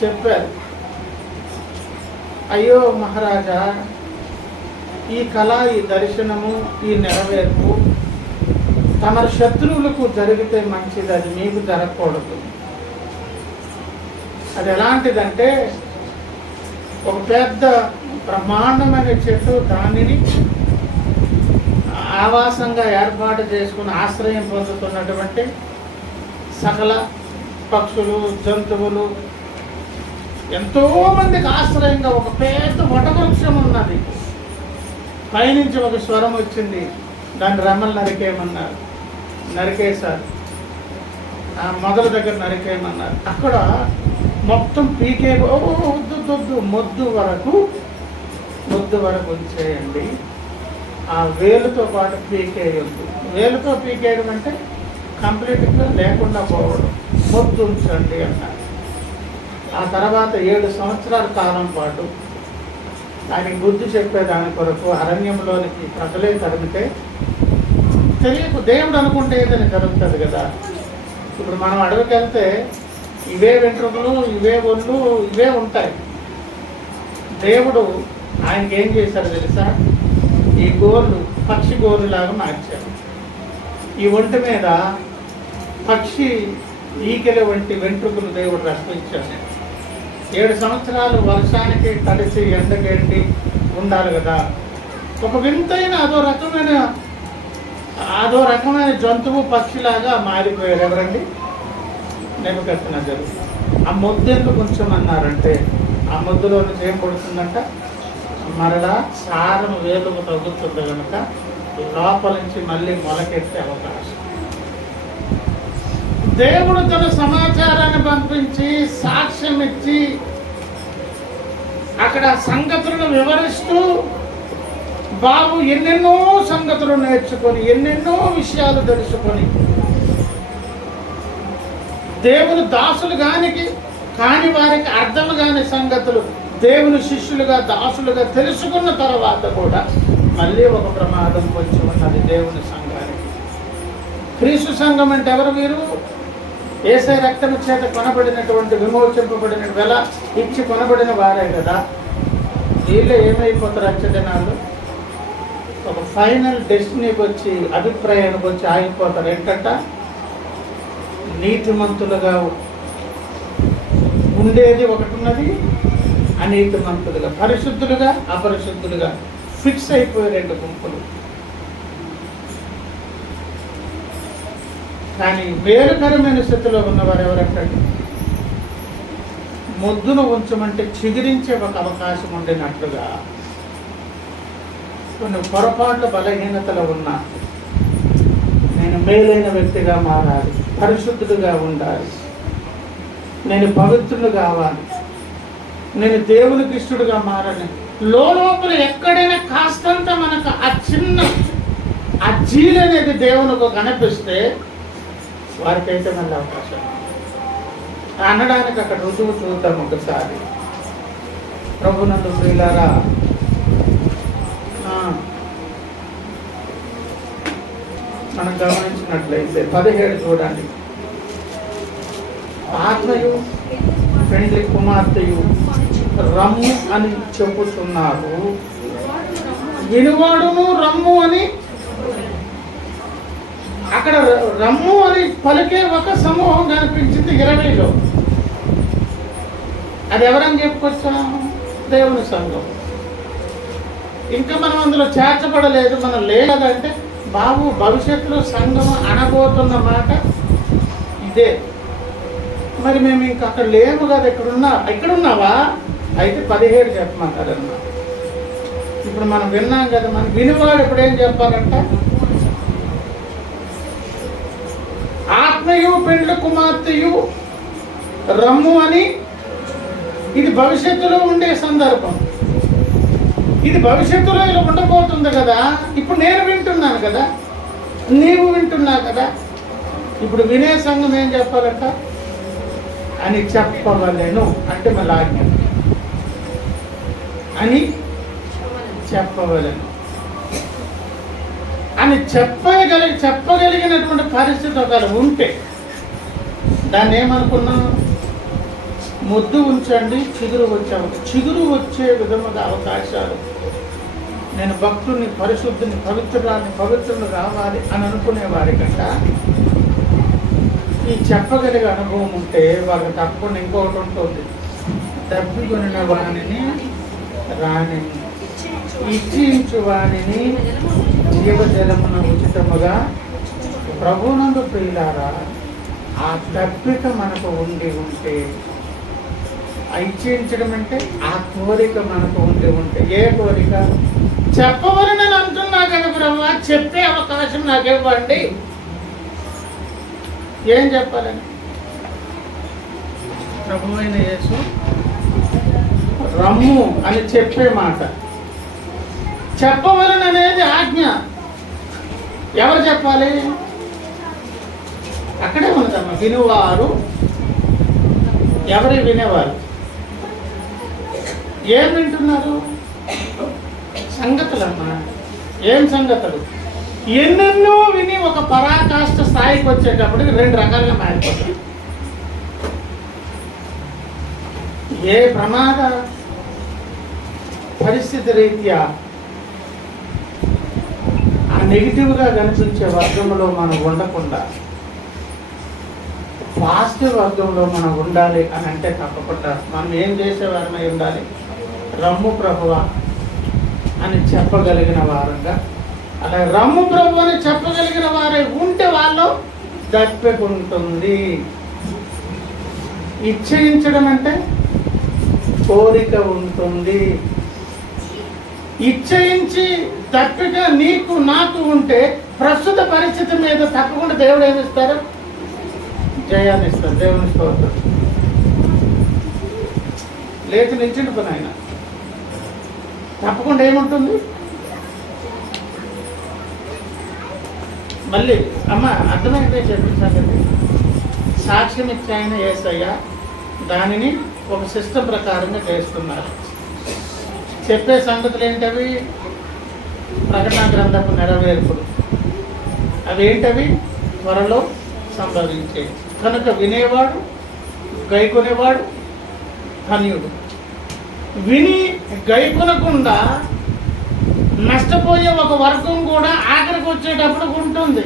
చెప్పారు. అయ్యో మహారాజా, ఈ కళ, ఈ దర్శనము, ఈ నెరవేర్పు తమ శత్రువులకు జరిగితే మంచిది, అది మీకు జరగకూడదు. అది ఎలాంటిదంటే, ఒక పెద్ద బ్రహ్మాండమైన చెట్టు, దానిని ఆవాసంగా ఏర్పాటు చేసుకుని ఆశ్రయం పొందుతున్నటువంటి సకల పక్షులు, జంతువులు, ఎంతోమందికి ఆశ్రయంగా ఒక పెద్ద వటవృక్షం ఉన్నది. పైనుంచి ఒక స్వరం వచ్చింది, దాని రెమ్మలు నరికేయమన్నారు. నరికేశారు. ఆ మొదల దగ్గర నరికేయమన్నారు. అక్కడ మొత్తం పీకే మొద్దు వరకు ఉంచేయండి. ఆ వేలుతో పాటు పీకేయొద్దు. వేలుతో పీకేయడం అంటే కంప్లీట్గా లేకుండా పోవడం. మొద్దు ఉంచండి అన్నారు. ఆ తర్వాత 7 సంవత్సరాల కాలం పాటు ఆయనకి బుద్ధి చెప్పేదాని కొరకు అరణ్యంలోనికి ప్రజలే తరిమితే, తెలియకు దేవుడు అనుకుంటే ఏదైనా జరుగుతుంది కదా. ఇప్పుడు మనం అడవికి వెళ్తే ఇవే వెంట్రుకలు, ఇవే ఒళ్ళు, ఇవే ఉంటాయి. దేవుడు ఆయనకి ఏం చేశారు తెలుసా? ఈ గోర్లు పక్షి గోరులాగా మార్చారు. ఈ ఒంటి మీద పక్షి ఈకెల వంటి వెంట్రుకలు దేవుడు రక్షించాడు. 7 సంవత్సరాలు వర్షానికి తడిసి ఎండగండి ఉండాలి కదా. ఒక వింతైన అదో రకమైన జంతువు, పక్షిలాగా మారిపోయారు. ఎవరండి? నెబుకద్నెజరు. ఆ మొద్దెందుకు ఉంచమన్నారంటే, ఆ మొద్దులో నుంచి ఏం పడుతుందంట? మరలా సారం వేలుకు తగ్గుతుంది కనుక లోపల నుంచి మళ్ళీ మొలకెత్తే అవకాశం. దేవుడు తన సమాచారాన్ని పంపించి, సాక్ష్యం ఇచ్చి, అక్కడ సంగతులను వివరిస్తూ, బాబు ఎన్నెన్నో సంగతులు నేర్చుకొని, ఎన్నెన్నో విషయాలు తెలుసుకొని, దేవుని దాసులు కాని వారికి అర్థము కాని సంగతులు దేవుని శిష్యులుగా, దాసులుగా తెలుసుకున్న తర్వాత కూడా మళ్ళీ ఒక ప్రమాదం వచ్చి ఉన్నది దేవుని సంఘానికి. క్రీస్తు సంఘం అంటే ఎవరు? వీరు యేసయ్య రక్తము చేత కొనబడినటువంటి, విమోచింపబడిన, వెల ఇచ్చి కొనబడిన వారే కదా. వీళ్ళు ఏమైపోతారు? అచ్చదినాలు ఒక ఫైనల్ డెస్టినీకి వచ్చి, అభిప్రాయానికి వచ్చి ఆగిపోతారు. ఏంటంట? నీతిమంతులుగా ఉండేది ఒకటి ఉన్నది, అనీతిమంతులుగా, పరిశుద్ధులుగా, అపరిశుద్ధులుగా ఫిక్స్ అయిపోయే 2 గుంపులు. కానీ వేరుకరమైన స్థితిలో ఉన్నవారు ఎవరంటే, మొద్దును ఉంచమంటే చిగురించే ఒక అవకాశం ఉండినట్లుగా, కొన్ని పొరపాట్లు, బలహీనతలు ఉన్నా నేను మేలైన వ్యక్తిగా మారాలి, పరిశుద్ధుడుగా ఉండాలి, నేను పవిత్రుడు కావాలి, నేను దేవునికి ఇష్టడుగా మారాలి. లోపల ఎక్కడైనా కాస్తంత మనకు ఆ చిన్న ఆ జీలు అనేది దేవునికి కనిపిస్తే వారికైతే మళ్ళీ అవకాశం అనడానికి అక్కడ రుజువు చూద్దాం ఒకసారి. ప్రభునందు ప్రియులారా, మనం గమనించినట్లయితే 17 చూడండి. ఆత్మయు పెండ్లి కుమార్తెయు రమ్ము అని చెప్పుతున్నారు, వినువాడును రమ్ము అని. అక్కడ రమ్ము అని పలికే ఒక సమూహం కనిపించింది 20లో. అది ఎవరని చెప్పుకొచ్చాం? దేవుని సంఘం. ఇంకా మనం అందులో చేర్చబడలేదు, మనం లేదంటే బాబు భవిష్యత్తులో సంఘం అనబోతున్న మాట ఇదే. మరి మేము ఇంకా అక్కడ లేవు కదా, ఇక్కడున్నావా అయితే 17 చెప్పమంటారన్నా. ఇప్పుడు మనం విన్నాం కదా, మనం వినివాడు ఎప్పుడేం చెప్పాలంట? ఆత్మయు పెండ్లి కుమార్తెయు రమ్ము అని. ఇది భవిష్యత్తులో ఉండే సందర్భం. ఇది భవిష్యత్తులో ఇలా ఉండబోతుంది కదా. ఇప్పుడు నేను వింటున్నాను కదా, నీవు వింటున్నావు కదా. ఇప్పుడు వినే సంఘం ఏం చెప్పాలంట? అని చెప్పవలెను అంటే మళ్ళీ ఆజ్ఞ అని చెప్పవలెను అని చెప్పగలిగినటువంటి పరిస్థితి ఒకవేళ ఉంటే దాన్ని ఏమనుకున్నాం? ముద్దు ఉంచండి, చిగురు చిగురు వచ్చే విధముగా అవకాశాలు. నేను భక్తుడిని, పరిశుద్ధిని, పవిత్రులు రావాలి అని అనుకునే వారికంట ఈ చెప్పగలిగే అనుభవం ఉంటే వాళ్ళకి తప్పకుండా ఇంకొకటి ఉంటుంది. తప్పికొనిన వాణిని రాణి ఇచ్చించు వాణిని జీవజలమున ఉచితముగా. ప్రభువునందు ప్రియులారా, ఆ తప్పిక మనకు ఉంటే, ఇచ్చించడం అంటే ఆ కోరిక మనకు ఉంటే, ఏ కోరిక? చెప్పవలని నేను అంటున్నా కదా బ్రహ్మ, చెప్పే అవకాశం నాకు ఇవ్వండి. ఏం చెప్పాలని? ప్రభువైన యేసు రమ్ము అని చెప్పే మాట. చెప్పవలని అనేది ఆజ్ఞ. ఎవరు చెప్పాలి? అక్కడే ఉందమ్మా, వినువారు. ఎవరి వినేవారు? ఏం వింటున్నారు? సంగతులమ్మా. ఏం సంగతులు? ఎన్నెన్నో విని ఒక పరాకాష్ఠ స్థాయికి వచ్చేటప్పటికి 2 రకాలుగా మారిపోతాయి. ఏ ప్రమాద పరిస్థితి రీత్యా ఆ నెగిటివ్గా కనిపించే వర్గంలో మనం ఉండకుండా పాజిటివ్ వర్గంలో మనం ఉండాలి అని అంటే తప్పకుండా మనం ఏం చేసేవారమై ఉండాలి? రమ్ము ప్రభువా అని చెప్పగలిగిన వారంగా. అలా రమ్ము ప్రభు అని చెప్పగలిగిన వారే ఉంటే వాళ్ళు దప్పికుంటుంది. ఇచ్చయించడం అంటే కోరిక ఉంటుంది. ఇచ్చయించి తప్పిక నీకు నాకు ఉంటే ప్రస్తుత పరిస్థితి మీద తప్పకుండా దేవుడు ఏమిస్తారు? జయాన్ని ఇస్తారు. దేవుని స్తోత్రం. లేచి నిల్చుండి పని ఆయన తప్పకుండా ఏముంటుంది? మళ్ళీ అమ్మ అర్థమైతే చెప్పించాలండి. సాక్ష్యం ఇచ్చాయన యేసయ్య దానిని ఒక సిస్టమ్ ప్రకారంగా చేస్తున్నారు. చెప్పే సంగతులు ఏంటవి? ప్రకటన గ్రంథపు నెరవేర్పులు. అవి ఏంటవి? త్వరలో సంభవించే. కనుక వినేవాడు, గైకొనేవాడు ధన్యుడు. విని గైకొనకుండా నష్టపోయే ఒక వర్గం కూడా ఆఖరికి వచ్చేటప్పుడు ఉంటుంది.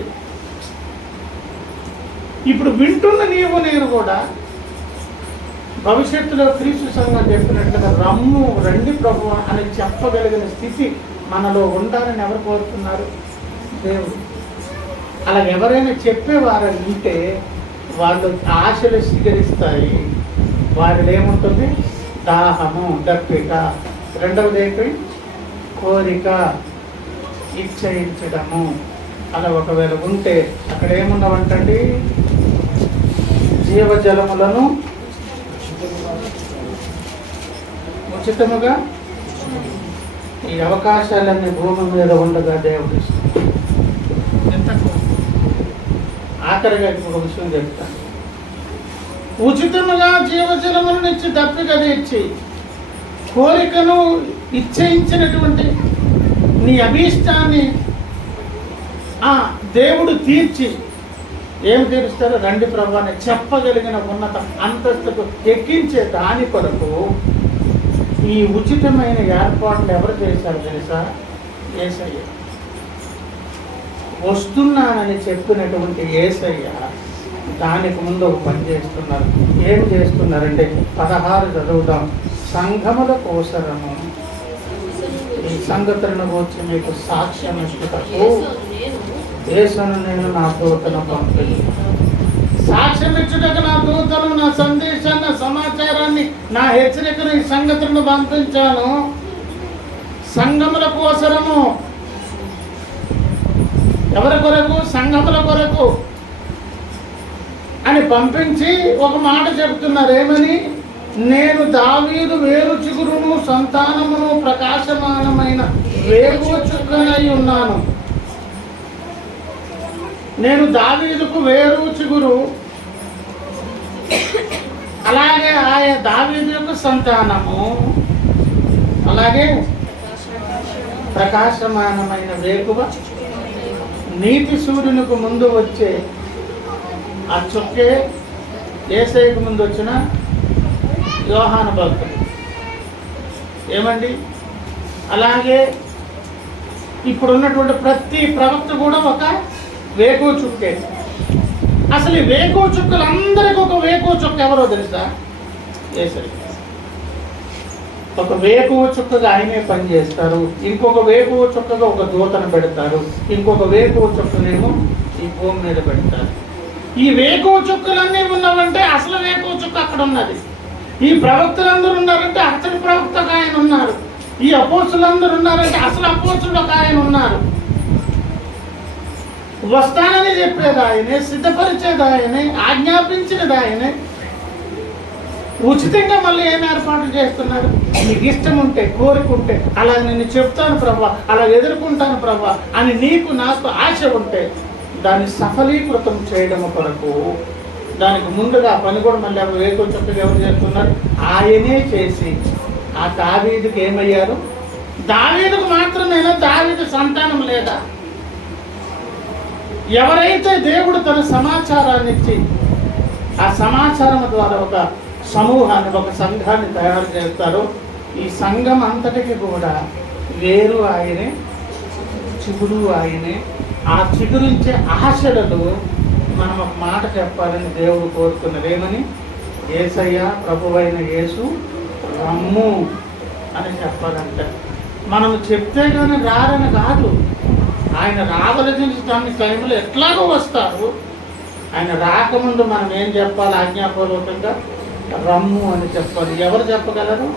ఇప్పుడు వింటున్న నీవు నేను కూడా భవిష్యత్తులో క్రీస్తు సంఘం చెప్పినట్లుగా రమ్ము రండి ప్రభు అని చెప్పగలిగిన స్థితి మనలో ఉండాలని ఎవరు కోరుతున్నారు? దేవుడు. అలా ఎవరైనా చెప్పేవారు ఉంటే వాళ్ళు ఆశలు స్వీకరిస్తాయి. వారిలో ఏముంటుంది? దాహము, దప్పిక. రెండవది ఏంటి? కోరిక, ఇచ్చయించడము. అలా ఒకవేళ ఉంటే అక్కడ ఏమున్నావంటండి? జీవజలములను ఉచితముగా. ఈ అవకాశాలన్నీ భూమి మీద ఉండగా దేవుడు ఆఖరిగా ఒక విషయం చెప్తాను. ఉచితముగా జీవజలములను ఇచ్చి దప్పిక తీర్చి కోరికను ఇచ్చేయించినటువంటి నీ అభీష్టాన్ని ఆ దేవుడు తీర్చి ఏం తీరుస్తారో రండి ప్రభు అని చెప్పగలిగిన ఉన్నత అంతస్తుకు ఎక్కించే దాని కొరకు ఈ ఉచితమైన ఏర్పాట్లు ఎవరు చేశారు తెలుసా? యేసయ్య. వస్తున్నానని చెప్పినటువంటి యేసయ్య దానికి ముందు ఒక పని చేస్తున్నారు. ఏం చేస్తున్నారంటే 16 చదువుదాం. సంఘముల కోసరము ఈ సంగతులను గురించి మీకు సాక్ష్యం ఇచ్చుటకు యేసును నేను నా దూతను పంపింది. సాక్ష్యం ఇచ్చుటకు నా దూతను నా సందేశాన్ని, సమాచారాన్ని, నా హెచ్చరికను, ఈ సంగతులను పంపించాను. సంఘముల కోసరము. ఎవరి కొరకు? సంఘముల కొరకు అని పంపించి ఒక మాట చెప్తున్నారు. ఏమని? నేను దావీదు వేరు చిగురును, సంతానమును, ప్రకాశమానమైన వేగు చుక్కనై ఉన్నాను. నేను దావీదుకు వేరు చిగురు, అలాగే ఆయన దావీదు యొక్క సంతానము, అలాగే ప్రకాశమానమైన వేగువ, నీతి సూర్యునికి ముందు వచ్చే ఆ చుక్కే యేసయ్యకు ముందు వచ్చిన యోహాను భక్తుడు. ఏమండి? అలాగే ఇప్పుడున్నటువంటి ప్రతి ప్రవక్త కూడా ఒక వేకువ చుక్కే. అసలు ఈ వేకువ చుక్కలందరికీ ఒక వేకువ చుక్క ఎవరో తెలుసా? యేసయ్య. ఒక వేకువ చుక్కగా ఆయనే పనిచేస్తారు, ఇంకొక వేకువ చుక్కగా ఒక దూతను పెడతారు, ఇంకొక వేకువ చుక్కనేమో ఈ భూమి మీద పెడతారు. ఈ వేకువ చుక్కలన్నీ ఉన్నవంటే అసలు వేకువ చుక్క అక్కడ ఉన్నది. ఈ ప్రవక్తలందరూ ఉన్నారంటే అసలు ప్రవక్త ఒక ఆయన ఉన్నారు. ఈ అపోస్తులందరూ ఉన్నారంటే అసలు అపోస్తుడు ఒక ఆయన ఉన్నారు. వస్తానని చెప్పేది ఆయనే, సిద్ధపరిచేది ఆయనే, ఆజ్ఞాపించినది ఆయనే. ఉచితంగా మళ్ళీ ఏం ఏర్పాట్లు చేస్తున్నారు? నీకు ఇష్టం ఉంటే, కోరిక ఉంటే, అలా నేను చెప్తాను ప్రభా, అలా ఎదుర్కొంటాను ప్రభా అని నీకు నాకు ఆశ ఉంటే దాన్ని సఫలీకృతం చేయడం కొరకు దానికి ముందుగా పని కూడా మళ్ళీ వేకువ చుక్కగా ఎవరు చేస్తున్నారు? ఆయనే చేసి ఆ దావీదుకి ఏమయ్యారు? దావీదుకు మాత్రమేనా? దావీదు సంతానం లేదా? ఎవరైతే దేవుడు తన సమాచారాన్ని ఇచ్చి ఆ సమాచారం ద్వారా ఒక సమూహాన్ని, ఒక సంఘాన్ని తయారు చేస్తారో ఈ సంఘం అంతటికి కూడా వేరు ఆయనే, చిగురు ఆయనే. ఆ చిగురించే ఆశలను మనం ఒక మాట చెప్పాలని దేవుడు కోరుతున్నారు. ఏమని? యేసయ్య ప్రభువైన యేసు రమ్ము అని చెప్పాలంట. మనం చెప్తే కానీ రారని కాదు. ఆయన రావలసిన టైంలో ఎట్లాగో వస్తారు. ఆయన రాకముందు మనం ఏం చెప్పాలి? ఆజ్ఞాపూర్వకంగా రమ్ము అని చెప్పాలి. ఎవరు చెప్పగలరు?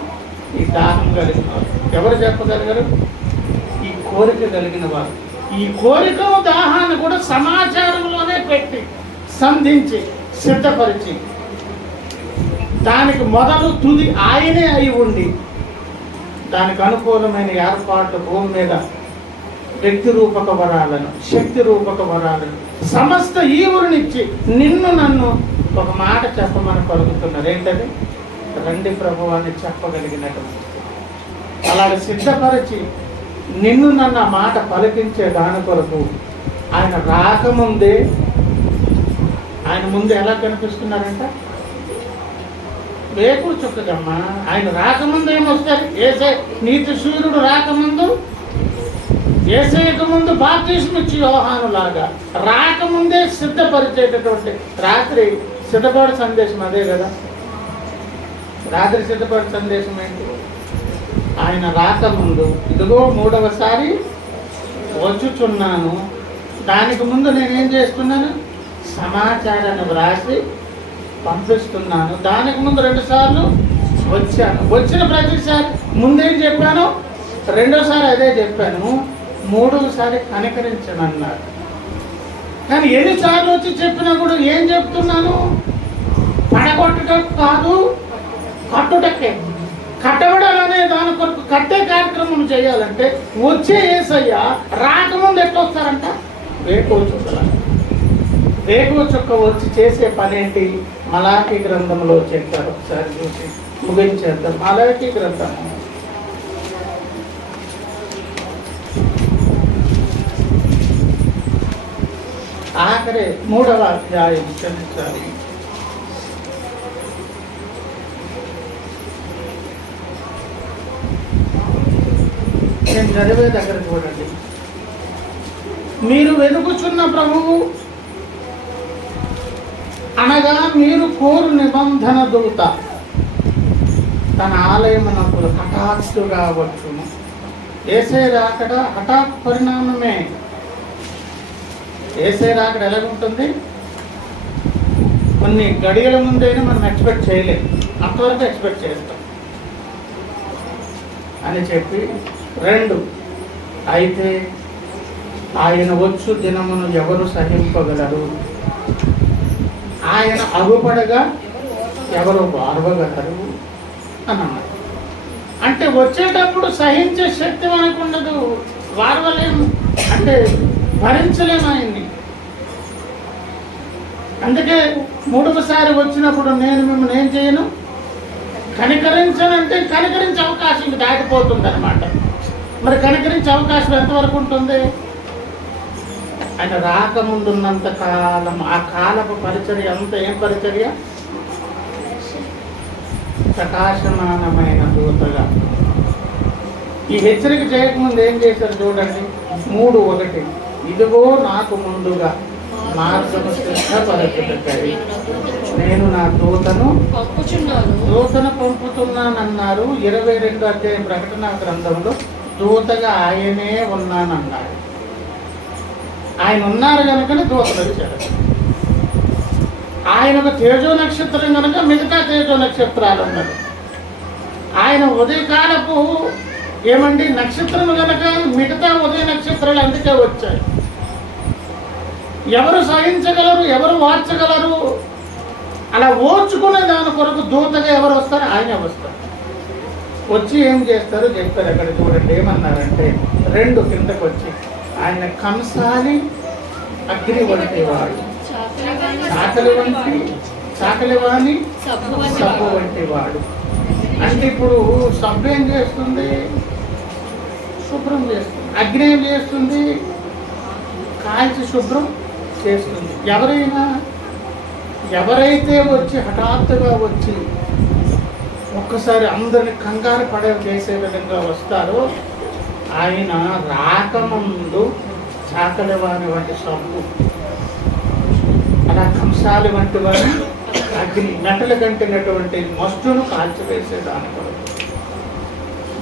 ఈ దాహం కలిగిన వారు. ఎవరు చెప్పగలగరు? ఈ కోరిక కలిగిన వారు. ఈ కోరికను, దాహాన్ని కూడా సమాచారంలోనే పెట్టి సంధించి సిద్ధపరిచి దానికి మొదలు తుది ఆయనే అయి ఉండి దానికి అనుకూలమైన ఏర్పాట్లు భూమి మీద వ్యక్తి రూపక వరాలను, శక్తి రూపక వరాలను సమస్త ఈవునిచ్చి నిన్ను నన్ను ఒక మాట చెప్పమని పలుకుతున్నారు. ఏంటది? రండి ప్రభు అని చెప్పగలిగినటువంటి అలాగే సిద్ధపరిచి నిన్ను నన్ను ఆ మాట పలికించే దాని కొరకు ఆయన రాకముందే, ఆయన ముందు ఎలా కనిపిస్తున్నారంట? వేకువ చుక్కదమ్మా. ఆయన రాకముందు ఏమొస్తారు? నీతి సూర్యుడు రాకముందు, యేసయ్యకు ముందు బాప్తిస్మం ఇచ్చి యోహాను లాగా రాకముందే సిద్ధపరిచేటటువంటి రాత్రి సిద్ధపడి సందేశం అదే కదా. రాత్రి సిద్ధపడి సందేశం ఏంటి? ఆయన రాకముందు ఇదిగో మూడవసారి వచ్చుచున్నాను, దానికి ముందు నేనేం చేస్తున్నాను? సమాచారాన్ని వ్రాసి పంపిస్తున్నాను. దానికి ముందు 2 సార్లు వచ్చాను. వచ్చిన ప్రతిసారి ముందేం చెప్పాను? రెండోసారి అదే చెప్పాను. 3వసారి కనికరించను అన్నారు. కానీ ఎన్నిసార్లు వచ్చి చెప్పినా కూడా ఏం చెప్తున్నాను? పడగొట్టడం కాదు, కట్టుటకే. కట్టబడాలనే దాని కొరకు కట్టే కార్యక్రమం చేయాలంటే వచ్చే యేసయ్య రాకముందు ఎట్లా వస్తారంట? వేకువ చుక్కల. వేకువ చుక్క వచ్చి చేసే పనేంటి? మలాఖీ గ్రంథంలో చెప్పారు. ఒకసారి చూసి ముగించేద్దాం. మలాఖీ గ్రంథము ఆఖరి 3వ అధ్యాయం. క్షమించాలి, నేను చదివే దగ్గర చూడండి. మీరు వెతుకుచున్న ప్రభువు అనగా మీరు కోరు నిబంధన దూత తన ఆలయమునకు హఠాత్తుగా వచ్చును. ఏసే రాకడ హఠాత్ పరిణామమే. ఏసే రాకడ ఎలాగుంటుంది? కొన్ని గడియల ముందైనా మనం ఎక్స్పెక్ట్ చేయలేం, అంతవరకు ఎక్స్పెక్ట్ చేస్తాం అని చెప్పి 2 అయితే ఆయన వచ్చు దినమును ఎవరు సహింపగలరు? ఆయన అగుపడగా ఎవరు వారవగలరు అని అన్నారు. అంటే వచ్చేటప్పుడు సహించే శక్తి మనకు ఉండదు, వారవలేము, అంటే భరించలేము ఆయన్ని. అందుకే 3వసారి వచ్చినప్పుడు నేను మిమ్మల్ని ఏం చేయను, కనికరించనంటే కనికరించే అవకాశం దాటిపోతుంది అనమాట. మరి కనికరించే అవకాశం ఎంతవరకు ఉంటుంది? ఆయన రాకముందున్నంత కాలం ఆ కాలపు పరిచర్య అంత ఏం పరిచర్య? ప్రకాశమానమైన దూతగా. ఈ హెచ్చరిక చేయకముందు ఏం చేశారు చూడండి. 3:1 ఇదిగో నాకు ముందుగా మార్గము సిద్ధపరచుటకై నేను నా దూతను పంపుతున్నానన్నారు. 22వ అధ్యాయం ప్రకటన గ్రంథంలో దూతగా ఆయనే ఉన్నానన్నారు. ఆయన ఉన్నారు కనుకనే దూతలు వచ్చారు. ఆయన ఒక తేజో నక్షత్రం కనుక మిగతా తేజో నక్షత్రాలు ఉన్నారు. ఆయన ఉదయకాలపు ఏమండి నక్షత్రం కనుక మిగతా ఉదయ నక్షత్రాలు అందుకే వచ్చాయి. ఎవరు సహించగలరు, ఎవరు వార్చగలరు? అలా ఓర్చుకునే దాని కొరకు దూతగా ఎవరు వస్తారు? ఆయనే వస్తారు. వచ్చి ఏం చేస్తారు చెప్పారు. అక్కడ చూడండి ఏమన్నారంటే 2 కిందకు వచ్చి ఆయన కంసాలి అగ్ని వంటి వాడు, చాకలి వాణి సబ్బు వంటి వాడు. అంటే ఇప్పుడు సబ్బు ఏం చేస్తుంది? శుభ్రం చేస్తుంది. అగ్ని ఏం చేస్తుంది? కాల్చి శుభ్రం చేస్తుంది. ఎవరైతే వచ్చి హఠాత్తుగా వచ్చి ఒక్కసారి అందరిని కంగారు చేసే విధంగా వస్తారో ఆయన రాకముందు చాకలి వాని వంటి సబ్బు, అలా కంసాలి వంటి వారి అగ్ని, గంటలు కంటినటువంటి మస్టును కాల్చివేసేదాని కొరకు,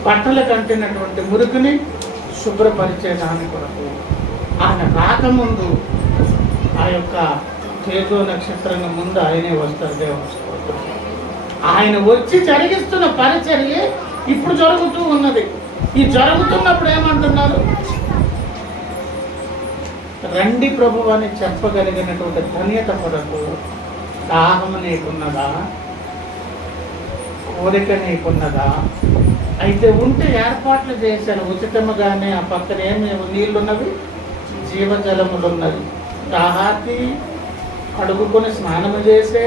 బట్టలు కంటినటువంటి మురికిని శుభ్రపరిచేదాని కొరకు ఆయన రాకముందు ఆ యొక్క తేజో నక్షత్రం ముందు ఆయనే వస్తారు. దేవుని స్తోత్రం. ఆయన వచ్చి జరిగిస్తున్న పరిచర్య ఇప్పుడు జరుగుతూ ఉన్నది. ఈ జరుగుతున్నప్పుడు ఏమంటున్నారు? రండి ప్రభు అని చెప్పగలిగినటువంటి ధన్యత కొరకు దాహం నీకున్నదా? కోరిక నీకున్నదా? అయితే ఉంటే ఏర్పాట్లు చేశాను ఉచితముగానే. ఆ పక్కన ఏమి నీళ్లున్నవి? జీవజలములున్నవి. దాహాతి అడుగుకొని స్నానము చేసే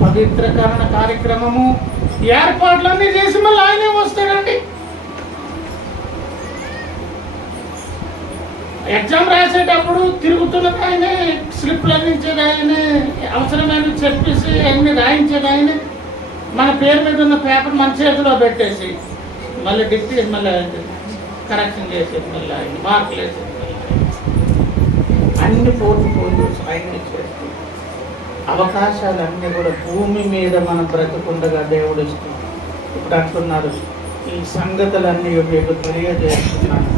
పవిత్రకరణ కార్యక్రమము ఏర్పాట్లన్నీ చేసి మళ్ళీ ఆయనే వస్తాడండి. ఎగ్జామ్ రాసేటప్పుడు తిరుగుతున్నది ఆయనే, స్లిప్లు అందించేది ఆయనే, అవసరమైన చెప్పేసి అన్ని రాయించేది ఆయనే. మన పేరు మీద ఉన్న పేపర్ మన చేతిలో పెట్టేసి మళ్ళీ డిక్టీ మళ్ళీ కరెక్షన్ చేసేది, మళ్ళీ ఆయన మార్కులు వేసేది, అన్ని పోటీ ఆయన్ని చేస్తూ అవకాశాలన్నీ కూడా భూమి మీద మనం బ్రతుకుండగా దేవుడు ఇస్తుంది. ఇప్పుడు అంటున్నారు ఈ సంగతులన్నీ మీకు తెలియజేస్తున్నాను,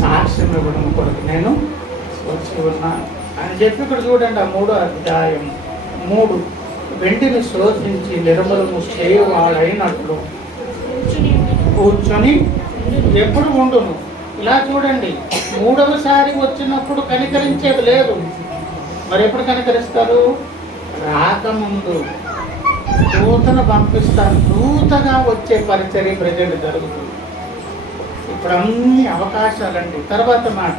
సాక్ష్యం ఇవ్వడం కొరకు నేను వచ్చి ఉన్నాను అని చెప్పి ఇక్కడ చూడండి. ఆ 3వ అధ్యాయం 3 వెండిని శోధించి నిర్మలము చేయవాడైనట్లు కూర్చొని ఎప్పుడు ఉండును. ఇలా చూడండి, 3వసారి వచ్చినప్పుడు కనికరించేది లేదు. మరి ఎప్పుడు కనికరిస్తారు? రాకముందు దూతను పంపిస్తారు. దూతగా వచ్చే పరిచర్య ప్రజెంట్ జరుగుతుంది. ఇప్పుడు అన్ని అవకాశాలండి. తర్వాత మాట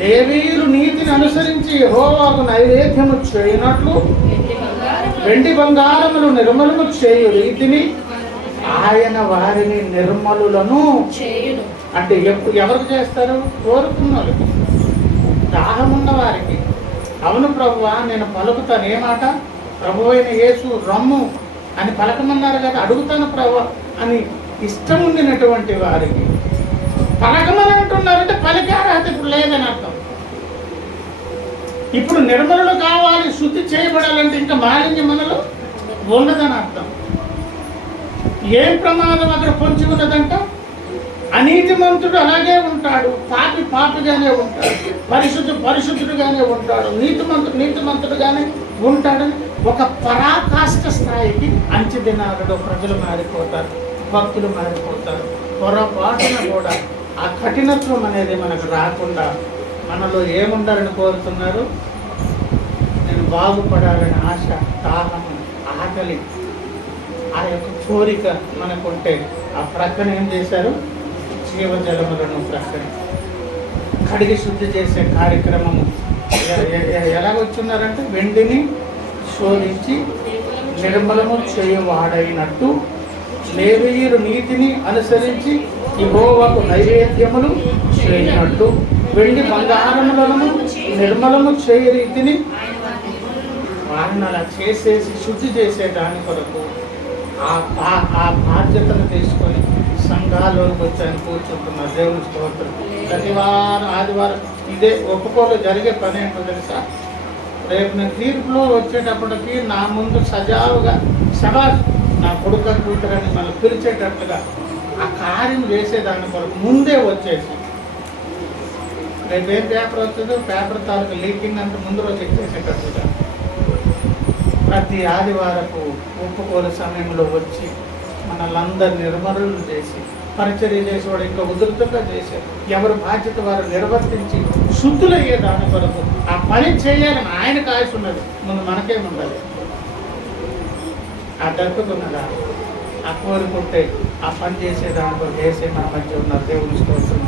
లేవీయులు నీతిని అనుసరించి యెహోవాకు నైవేద్యము చేయనట్లు వెండి బంగారములు నిర్మలము చేయు రీతిని ఆయన వారిని నిర్మలులను చేయును. అంటే ఎవరికి చేస్తారు? కోరుకున్న వాళ్ళకి, దాహం ఉన్న వారికి. అవును ప్రభువా, నేను పలుకుతాను. ఏ మాట? ప్రభు అయిన యేసు రమ్ము అని పలకమన్నారు కదా, అడుగుతాను ప్రభు అని ఇష్టం ఉండినటువంటి వారికి. పలకమని అంటున్నారంటే పలికే అర్హత ఇప్పుడు లేదని అర్థం. ఇప్పుడు నిర్మలులు కావాలి, శుద్ధి చేయబడాలంటే ఇంకా మాలిన్యం మనలో ఉన్నదని అర్థం. ఏం ప్రమాదం అక్కడ పొంచి ఉన్నదంట? అనీతిమంతుడు అలాగే ఉంటాడు, పాపి పాపిగానే ఉంటాడు, పరిశుద్ధుడుగానే ఉంటాడు, నీతిమంతుడుగానే ఉంటాడని ఒక పరాకాష్ఠ స్థాయికి అంచెదినాలలో ప్రజలు మారిపోతారు, భక్తులు మారిపోతారు. పొరపాటున కూడా ఆ కఠినత్వం అనేది మనకు రాకుండా మనలో ఏముండాలని కోరుతున్నారు? నేను బాగుపడాలని ఆశ, దాహము, ఆకలి, ఆ యొక్క కోరిక మనకుంటే ఆ ప్రక్కన ఏం చేశారు? జీవజలములను ప్రక్కన కడిగి శుద్ధి చేసే కార్యక్రమము ఎలాగొచ్చున్నారంటే వెండిని శోధించి నిర్మలము చేయవాడైనట్టు లేవీయులు నీతిని అనుసరించి యెహోవాకు నైవేద్యములు చేయనట్టు వెండి బంగారములను నిర్మలము చేయ రీతిని వారిని అలా చేసేసి శుద్ధి చేసే దాని కొరకు ఆ బాధ్యతను తీసుకొని సంఘాల్లోకి వచ్చాయని కూర్చుంటున్నారు. దేవుని స్తోత్రం. ప్రతి వారం ఆదివారం ఇదే ఒప్పుకోలు జరిగే పని ఏంటో తెలుసా? రేపు నేను తీర్పులో వచ్చేటప్పటికి నా ముందు సజావుగా శబాష్ నా కొడుకు కూతురని మళ్ళీ పిలిచేటట్లుగా ఆ కార్యం చేసేదాని కొరకు ముందే వచ్చేసి రేపు ఏం పేపర్ వచ్చిందో పేపర్ తాలూకు లీకింగ్ అంత ముందు రోజు ఎక్కేసేటట్లుగా ప్రతి ఆదివారపు ఒప్పుకోలు సమయంలో వచ్చి మనల్ందరూ నిర్మలులు చేసి పరిచర్య చేసేవాడు ఇంకా ఉధృతంగా చేశారు. ఎవరి బాధ్యత వారు నిర్వర్తించి శుద్ధులయ్యే దాని కొరకు ఆ పని చేయాలని ఆయనకు ఆశ ఉన్నది. ముందు మనకేముండాలి? ఆ దక్కుతున్నదా? ఆ కోరుకుంటే ఆ పని చేసే దాని కొరకు వేసే మన మధ్య ఉన్నారు. దేవుని స్తోత్రం.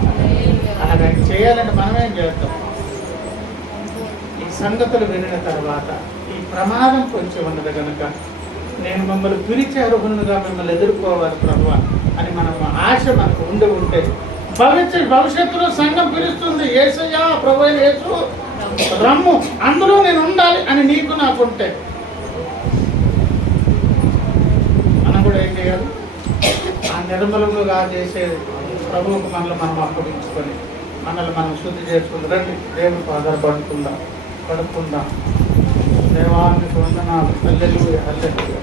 అలాగే చేయాలంటే మనమేం చేస్తాం? ఈ సంగతులు వినిన తర్వాత ఈ ప్రమాదం కొంచెం ఉన్నది కనుక నేను మమ్మల్ని పిలిచే అర్హులుగా మిమ్మల్ని ఎదుర్కోవాలి ప్రభువా అని మనం ఆశ మనకు ఉంటే భవిష్యత్తులో సంఘం పిలుస్తుంది, యేసయ్యా ప్రభు అయిన యేసు రమ్ము, అందులో నేను ఉండాలి అని నీకు నాకుంటే మనం కూడా ఏం చేయాలి? ఆ నిర్మలముగా చేసే ప్రభువుకు మనల్ని మనం అప్పగించుకొని మనల్ని మనం శుద్ధి చేసుకుని రండి దేవుని ఆధారపడుకుందాం. దేవానికి వందనాలు. హల్లెలూయా, హల్లెలూయా.